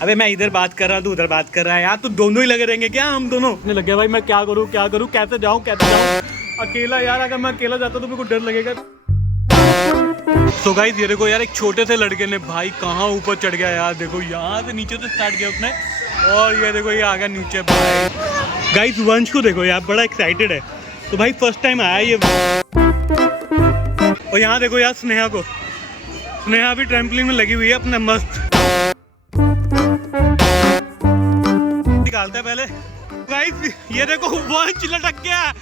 अबे मैं इधर बात कर रहा, तू उधर बात कर रहा है यार, तो दोनों ही लगे रहेंगे क्या हम दोनों? लग गया भाई मैं क्या करूँ कैसे जाऊँ अकेला यार, अगर मैं अकेला जाता तो मेरे को डर लगेगा। तो गाइस ये देखो यार, एक छोटे से लड़के ने भाई कहाँ ऊपर चढ़ गया यार, देखो यहाँ से नीचे से स्टार्ट किया उसने और ये देखो ये आ गया नीचे भाई। गाइस वंश को देखो यार बड़ा एक्साइटेड है, तो भाई फर्स्ट टाइम आया ये। और यहाँ देखो यार स्नेहा को, स्नेहा भी ट्रैम्पलिन में लगी हुई है अपना मस्त निकालता है पहले। गाइस ये देखो वंश लटक गया।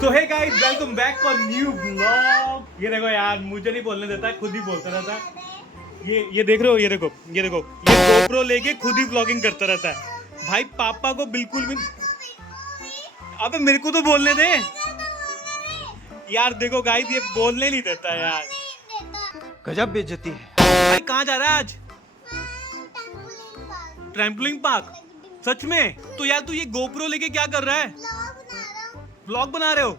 तो hey guys welcome back for new blog. ये देखो यार मुझे नहीं बोलने देता है, खुद ही बोलता रहता है। ये देख रहे हो, ये देखो ये GoPro लेके खुद ही व्लॉगिंग करता रहता है भाई। पापा को बिल्कुल भी, अबे मेरे को तो बोलने दे यार। देखो गाइस ये बोलने नहीं देता यार, गजब बेइज्जती है भाई। कहाँ जा रहा है आज? Trampoline park. सच में? तो यार तू ये GoPro लेके क्या कर रहा है? व्लॉग बना रहे हो?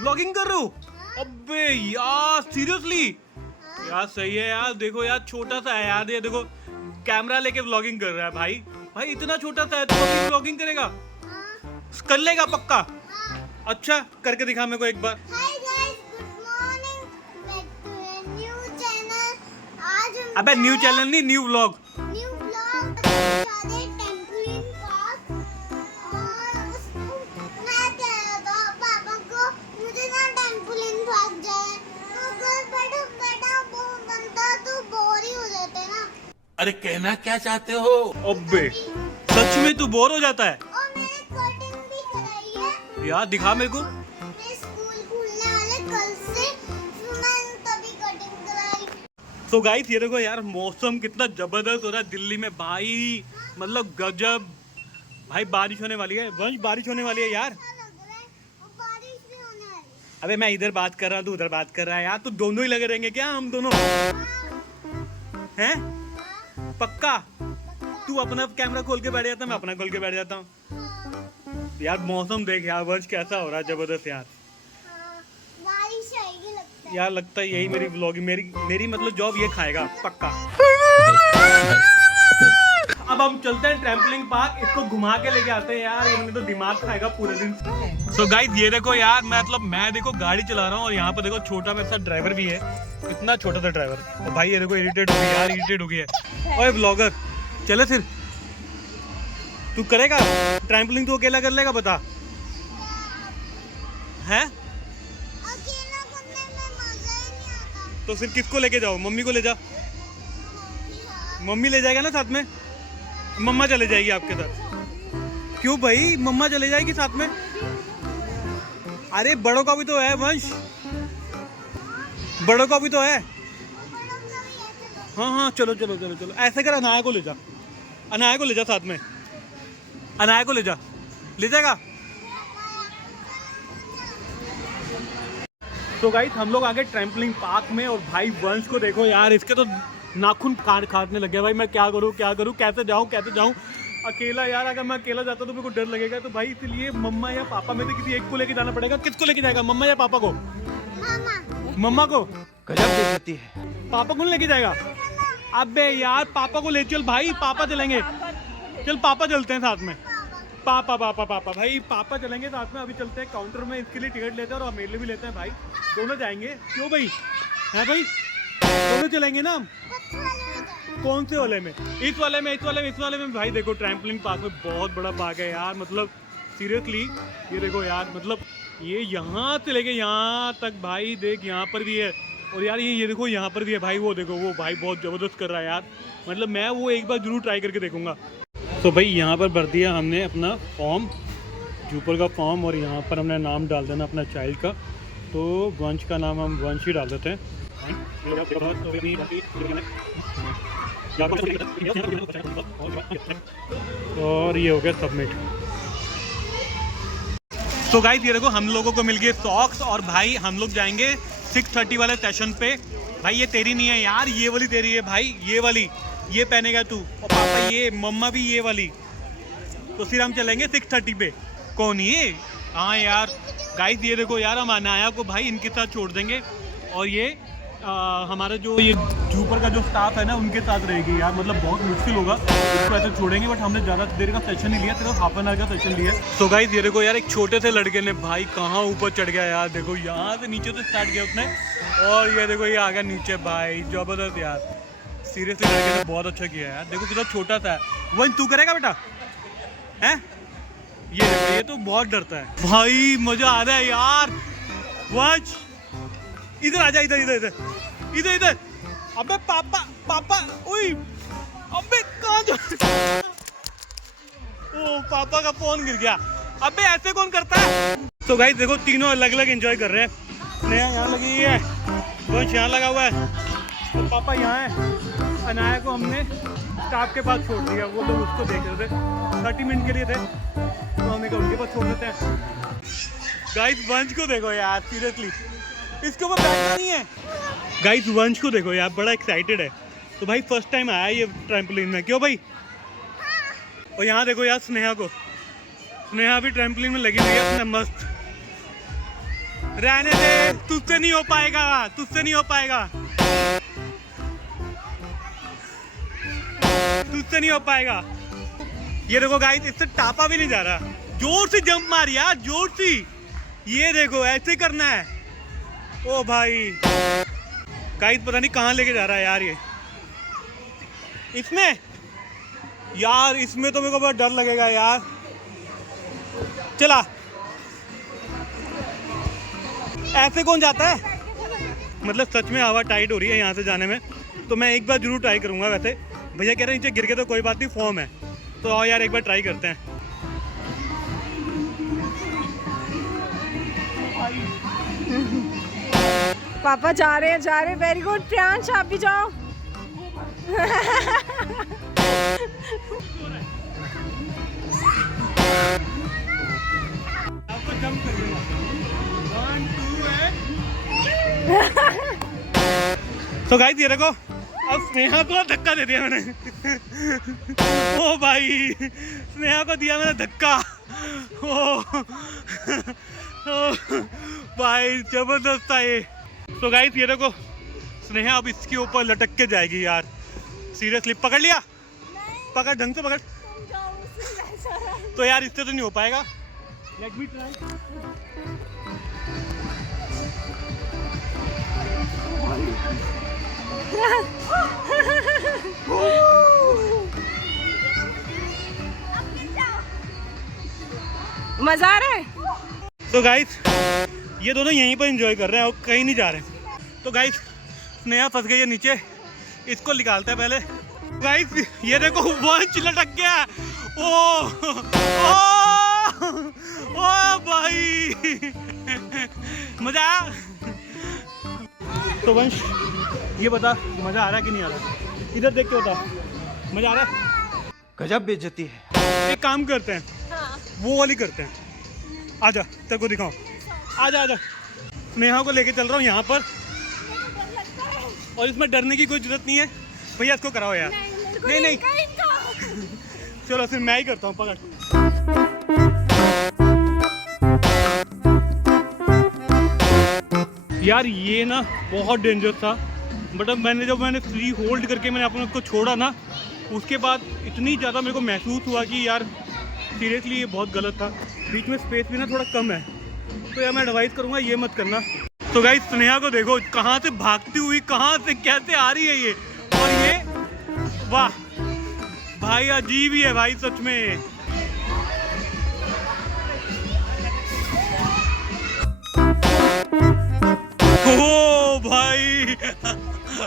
व्लॉगिंग कर रहे हो? अबे यार सीरियसली यार, सही है यार। देखो यार छोटा सा है यार, ये देखो कैमरा लेके व्लॉगिंग कर रहा है भाई। भाई इतना छोटा सा है तो अभी व्लॉगिंग करेगा? कर लेगा पक्का? अच्छा करके दिखा मेरे को एक बार। अबे न्यू चैनल नहीं, न्यू व्लॉग। अरे कहना क्या चाहते हो? अबे सच में तू बोर हो जाता है? और मैंने कटिंग भी कराई है यार दिखा मेरे को। मेरे स्कूल खुलने वाले कल से, मैंने तभी कटिंग कराई। तो गाइस ये देखो यार मौसम कितना जबरदस्त हो रहा है दिल्ली में भाई, मतलब गजब भाई। बारिश होने वाली है वंश, बारिश होने वाली है यार। अच्छा लग रहा है और बारिश भी होने वाली है। अबे मैं इधर बात कर रहा, तू उधर बात कर रहा है यार, तो दोनों ही लगे रहेंगे क्या हम दोनों? हैं पक्का? तू अपना कैमरा खोल के बैठ जाता, मैं अपना खोल के बैठ जाता हूँ यार। मौसम देख यार वंश कैसा हो रहा है, जबरदस्त यार। बारिश आएगी लगता है यार लगता है यही मेरी व्लॉगिंग, मेरी मतलब जॉब ये खाएगा पक्का। अब हम चलते हैं ट्रैम्पलिन पार्क, इसको घुमा के लेके आते हैं यार, इन्होंने तो दिमाग खाएगा पूरे दिन। सो गाइस ये देखो यार, मैं देखो गाड़ी चला रहा हूँ और यहाँ पर देखो छोटा मेरे साथ ड्राइवर भी है, इतना छोटा सा ड्राइवर। और भाई ये देखो इरिटेट हो गई यार, इरिटेट हो गई है। ओए ब्लॉगर चले फिर, तू करेगा ट्रैम्पलिन? तू अकेला कर लेगा बता? हैं अकेला करने में मजा ही नहीं आता। तो फिर किसको लेके जाओ? मम्मी को ले जा। मम्मी ले जाएगा ना साथ में? मम्मा चले जाएगी आपके साथ? क्यों भाई मम्मा चले जाएगी साथ में? अरे बड़ों का भी तो है वंश, बड़ों का भी तो है। हाँ हाँ चलो चलो चलो चलो, ऐसे कर अनाया को ले जा, अनाया को ले जा साथ में, अनाया को ले जा, ले जाएगा। तो गाइस हम लोग आ गए ट्रैम्पलिन पार्क में और भाई वंश को देखो यार, इसके तो नाखून काटने लगे भाई। मैं क्या करूँ कैसे जाऊँ अकेला यार, अगर मैं अकेला जाता तो मेरे को डर लगेगा। तो भाई इसलिए मम्मा या पापा में से किसी एक को लेके जाना पड़ेगा। किसको लेके जाएगा, मम्मा या पापा को? मम्मा को। गजब बेइज्जती है। पापा को नहीं लेके जाएगा? अबे यार पापा को ले चल भाई, पापा चलेंगे। चल पापा चलते हैं साथ में। पापा भाई पापा चलेंगे साथ में। अभी चलते हैं काउंटर में, इसके लिए टिकट लेते हैं और मेरे लिए भी लेते हैं भाई, दोनों जाएंगे। क्यों भाई? है भाई दोनों चलेंगे ना हम। कौन से वाले में? इस वाले में भाई। देखो ट्रैम्पलिन पार्क में बहुत बड़ा पार्क है यार, मतलब सीरियसली ये देखो यार, मतलब ये यहाँ से लेके यहाँ तक भाई। देख यहाँ पर भी है और यार ये देखो यहाँ पर भी है भाई। वो देखो वो भाई बहुत ज़बरदस्त कर रहा है यार, मतलब मैं वो एक बार जरूर ट्राई करके देखूंगा। तो भाई यहाँ पर भर दिया हमने अपना फॉर्म, जूपर का फॉर्म, और यहाँ पर हमने नाम डाल देना अपना चाइल्ड का। तो वंश का नाम हम वंश ही डाल देते हैं। और ये हो गया सबमिट। तो गाइस ये देखो हम लोगों को मिल गए सॉक्स, और भाई हम लोग जाएंगे 6:30 वाले सेशन पे। भाई ये तेरी नहीं है यार, ये वाली तेरी है भाई, ये वाली ये पहनेगा तू, और पापा ये, मम्मा भी ये वाली। तो फिर हम चलेंगे 6:30 पे। कौन ये? हाँ यार गाइस ये देखो यार, हम अनाया को भाई इनके साथ छोड़ देंगे और ये हमारा जो ये जू पर का जो स्टाफ है ना उनके साथ रहेगी यार। मतलब बहुत मुश्किल होगा इसको ऐसे छोड़ेंगे, बट हमने ज़्यादा देर का सेशन नहीं लिया, सिर्फ हाफ एन आवर का सेशन लिया। तो गाइस ये देखो यार, एक छोटे से लड़के ने भाई कहाँ ऊपर चढ़ गया यार। देखो यहाँ से नीचे से स्टार्ट किया उसने और ये देखो ये आ गया नीचे भाई। ज़बरदस्त यार, सीरियसली लड़के ने बहुत अच्छा किया यार। देखो कितना छोटा सा है। वंश तू करेगा बेटा हैं? ये देखो ये तो बहुत डरता है भाई। मजा आ रहा है यार। वंश इधर आ जा, इधर इधर इधर इधर इधर। अबे पापा पापा, ओए अबे कहाँ जा? ओ पापा का फोन गिर गया। अबे ऐसे कौन करता है? तो गाइस देखो तीनों अलग अलग एंजॉय कर रहे हैं। नया यहाँ लगी हुई है, वंश यहाँ लगा हुआ है, तो पापा यहाँ है। अनाया को हमने स्टाफ के पास छोड़ दिया, वो लोग उसको देख रहे थे, 30 मिनट के लिए थे, तो हमने कहा उनके पास छोड़ देते हैं। गाइस वंश को देखो यार, सीरियसली इसके ऊपर बैठना नहीं है। गाइस वंश को देखो यार, बड़ा एक्साइटेड है। तो भाई फर्स्ट टाइम आया ये ट्रैम्पोलिन में, क्यों भाई? और यहाँ देखो यार स्नेहा को, स्नेहा भी ट्रैम्पोलिन में लगी हुई है अपना मस्त। रहने दे, तुझसे नहीं हो पाएगा, तुझसे नहीं हो पाएगा, तुझसे नहीं हो पाएगा। ये देखो गाइस, इससे टापा भी नहीं जा रहा। जोर से जंप मार यार, जोर से। ये देखो ऐसे करना है। ओ भाई गाइस पता नहीं कहाँ लेके जा रहा है यार ये। इसमें यार, इसमें तो मेरे को बहुत डर लगेगा यार। चला, ऐसे कौन जाता है? मतलब सच में हवा टाइट हो रही है यहाँ से जाने में, तो मैं एक बार जरूर ट्राई करूँगा। वैसे भैया कह रहे हैं नीचे गिर के तो कोई बात नहीं, फॉर्म है, तो आओ यार एक बार ट्राई करते हैं। पापा जा रहे हैं, वेरी गुड। प्रियांश आप भी जाओ। आपको जंप कर देगा। 1 2 तो गाइस ये देखो, अब स्नेहा को धक्का दे दिया मैंने। ओ भाई स्नेहा को दिया मैंने धक्का। ओ भाई जबरदस्त था ये। तो गाइस ये देखो, स्नेहा अब इसके ऊपर लटक के जाएगी यार। सीरियसली पकड़ लिया, पकड़ ढंग से पकड़। तो यार इससे तो नहीं हो पाएगा। Let me try. मजा आ रहा है। तो गाइस ये दोनों यहीं पर एंजॉय कर रहे हैं और कहीं नहीं जा रहे। तो गाइस स्नेहा फंस गई है नीचे, इसको निकालते हैं पहले। गाइस ये देखो वंश लटक गया। ओ भाई मजा आया। तो वंश ये बता, मजा आ रहा है कि नहीं आ रहा? इधर देख के बता, मजा आ रहा है? गजब बेइज्जती है। एक काम करते हैं, वो वाली करते हैं। आजा तेरे को दिखाओ, आजा आजा। स्नेहा को लेके चल रहा हूँ यहाँ पर, और इसमें डरने की कोई जरूरत नहीं है। भैया इसको कराओ यार। नहीं नहीं चलो फिर मैं ही करता हूँ, पकड़। यार ये ना बहुत डेंजर था, बट अब मैंने फ्री होल्ड करके मैंने अपने को छोड़ा ना, उसके बाद इतनी ज़्यादा मेरे को महसूस हुआ कि यार सीरियसली ये बहुत गलत था। बीच में स्पेस भी ना थोड़ा कम है, तो यार मैं एडवाइस करूँगा ये मत करना। तो गाइस स्नेहा को देखो कहाँ से भागती हुई, कहाँ से कैसे आ रही है ये। और ये वाह भाई अजीब ही है भाई सच में। ओ भाई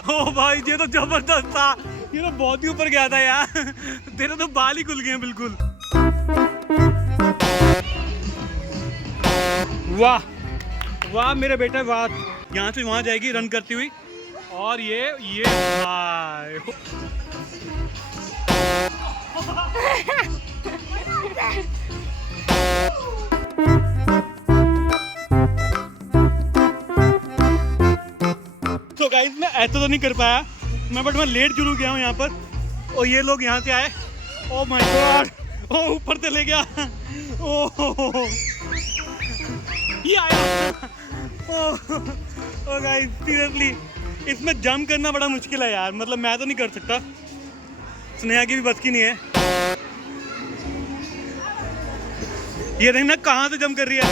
ओ भाई ये तो जबरदस्त था, ये तो बहुत ही ऊपर गया था यार। तेरे तो बाल ही खुल गए हैं बिल्कुल। वाह वाह मेरे बेटा वाह। यहाँ से वहाँ जाएगी रन करती हुई, और ये भाई तो गाइस मैं ऐसा तो नहीं कर पाया बट मैं लेट जरूर गया हूँ यहाँ पर, और ये लोग यहाँ से आए। ओ माय गॉड, ओ ऊपर से ले गया। ओ ये आया। ओ गाइस सीरियसली इसमें जंप करना बड़ा मुश्किल है यार, मतलब मैं तो नहीं कर सकता, स्नेहा की भी बस की नहीं है। ये देखना कहाँ से जंप कर रही है।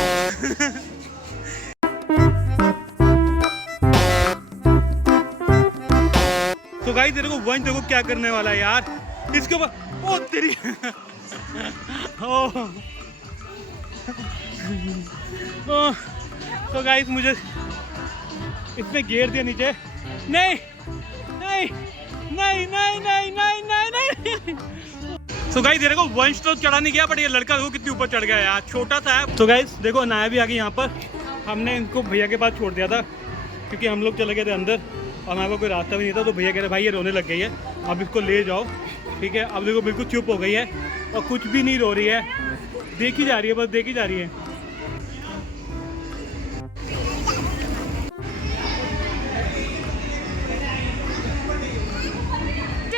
तो गाइस तेरे को वंश देखो क्या करने वाला है यार, इसके ऊपर ओ तेरी तो गाइस मुझे इसने घेर दिया नीचे। नहीं नहीं नहीं नहीं नहीं नहीं नहीं नहीं। तो गाइस देखो वंश तो चढ़ा नहीं गया, बट ये लड़का देखो कितनी ऊपर चढ़ गया यार, छोटा सा है। तो गाइस देखो अनाया भी आ गई यहाँ पर, हमने इनको भैया के पास छोड़ दिया था क्योंकि हम लोग चले गए थे अंदर और हमारे पास कोई रास्ता भी नहीं था। तो भैया कह रहे भाई ये रोने लग गई है, अब इसको ले जाओ, ठीक है। अब देखो बिल्कुल चुप हो गई है और कुछ भी नहीं रो रही है, देखी जा रही है, बस देखी जा रही है।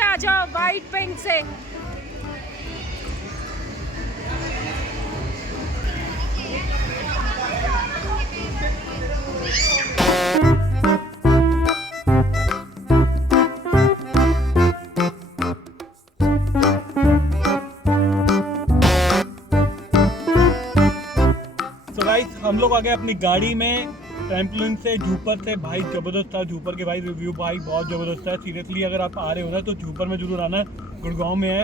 आ जाओ वाइट पिंक से। तो गाइस हम लोग आ गए अपनी गाड़ी में ट्रैम्पोलिन से, झूपर से। भाई जबरदस्त था झूपर के, भाई रिव्यू भाई बहुत ज़बरदस्त है। सीरियसली अगर आप आ रहे हो ना तो झूपर में जरूर आना, गुड़गांव में है।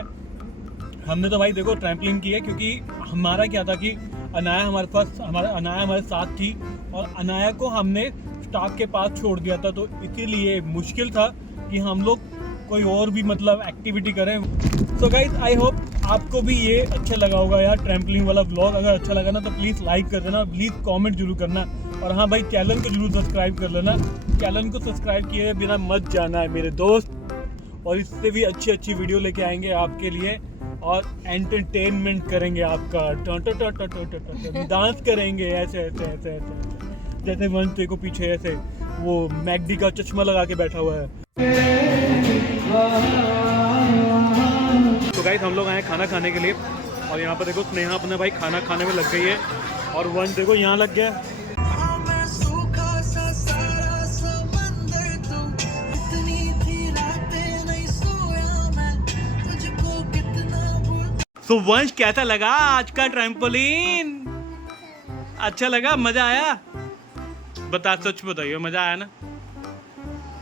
हमने तो भाई देखो ट्रैम्पोलिन की है क्योंकि हमारा क्या था कि अनाया हमारे साथ थी और अनाया को हमने स्टाफ के पास छोड़ दिया था, तो इसीलिए मुश्किल था कि हम लोग कोई और भी मतलब एक्टिविटी करें। सो गाइस आई होप आपको भी ये अच्छा लगा होगा यार ट्रैम्पोलिन वाला व्लॉग। अगर अच्छा लगा ना तो प्लीज़ लाइक कर देना, प्लीज़ कमेंट जरूर करना, और हाँ भाई चैनल को जरूर सब्सक्राइब कर लेना। चैनल को सब्सक्राइब किए बिना मत जाना है मेरे दोस्त, और इससे भी अच्छी अच्छी वीडियो लेके आएंगे आपके लिए और एंटरटेनमेंट करेंगे आपका, डांस करेंगे ऐसे ऐसे ऐसे ऐसे, जैसे वंश को पीछे ऐसे वो मैगडी का चश्मा लगा के बैठा हुआ है। तो गाइस हम लोग आए खाना खाने के लिए और यहाँ पर देखो स्नेहा अपने भाई खाना खाने में लग गई है और वंश देखो यहाँ लग गया। तो वंश कैसा लगा आज का ट्रैम्पोलिन? अच्छा लगा, मजा आया? बता, सच बताइए, मजा आया ना?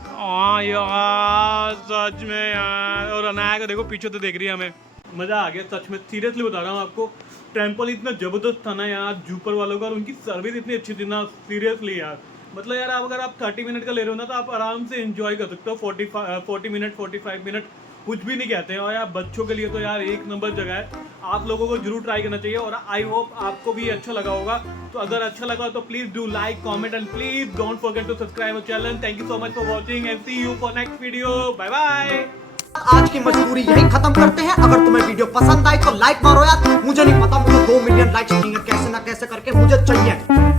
हाँ यार सच में यार। और अनाया का देखो पीछे तो देख रही है हमें, मजा आ गया सच में, सीरियसली बता रहा हूँ आपको। ट्रैम्पोलिन इतना जबरदस्त था ना यार जूपर वालों का, और उनकी सर्विस इतनी अच्छी थी ना, सीरियसली यार। मतलब यार आप अगर आप 30 मिनट का ले रहे हो ना तो आप आराम से एंजॉय कर सकते हो। 40 मिनट 45 मिनट कुछ भी नहीं कहते हैं। और यार बच्चों के लिए तो यार एक नंबर जगह है, आप लोगों को जरूर ट्राई करना चाहिए। और आई होप आपको भी अच्छा लगा होगा। तो अगर अच्छा लगा तो please do like, comment and please don't forget to subscribe our channel. Thank you so much for watching and see you for next video. Bye bye. आज की मजबूरी यही खत्म करते हैं। अगर तुम्हें वीडियो पसंद आई तो लाइक मारो यार, मुझे नहीं पता, मुझे 2 मिलियन लाइक्स चाहिए, कैसे ना कैसे करके मुझे चाहिए।